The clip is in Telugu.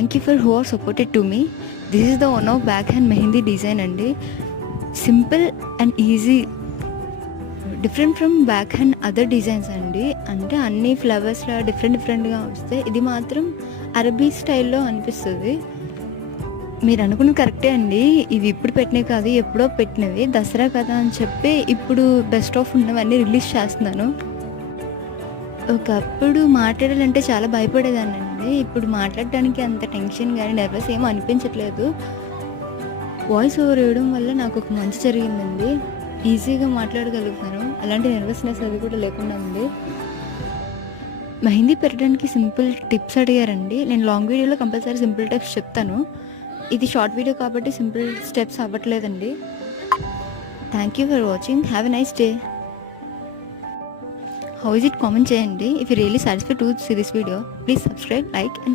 Thank you for who are supported to me. This is the one of back hand mehndi design అండి. Simple and easy, different from back hand other designs అండి. అంటే అన్ని ఫ్లవర్స్లా డిఫరెంట్గా వస్తే ఇది మాత్రం అరబీ స్టైల్లో అనిపిస్తుంది. మీరు అనుకున్నది కరెక్టే అండి. ఇవి ఇప్పుడు పెట్టినవి కాదు, ఎప్పుడో పెట్టినవి. దసరా కదా అని చెప్పి ఇప్పుడు బెస్ట్ ఆఫ్ ఉన్నవన్నీ రిలీజ్ చేస్తున్నాను. ఒకప్పుడు మాట్లాడాలంటే చాలా భయపడేదానండి. ఇప్పుడు మాట్లాడడానికి అంత టెన్షన్ కానీ నర్వస్ ఏమో అనిపించట్లేదు. వాయిస్ ఓవర్ వేయడం వల్ల నాకు ఒక మంచి జరిగిందండి. ఈజీగా మాట్లాడగలుగుతాను. అలాంటి నర్వస్నెస్ అది కూడా లేకుండా ఉంది. మెహందీ పెట్టడానికి సింపుల్ టిప్స్ అడిగారండి. నేను లాంగ్ వీడియోలో కంపల్సరీ సింపుల్ టిప్స్ చెప్తాను. ఇది షార్ట్ వీడియో కాబట్టి సింపుల్ స్టెప్స్ అవ్వట్లేదండి. Thank you for watching. Have a nice day. How is it comment చేయండి. If you really satisfied to see this video, please subscribe, like and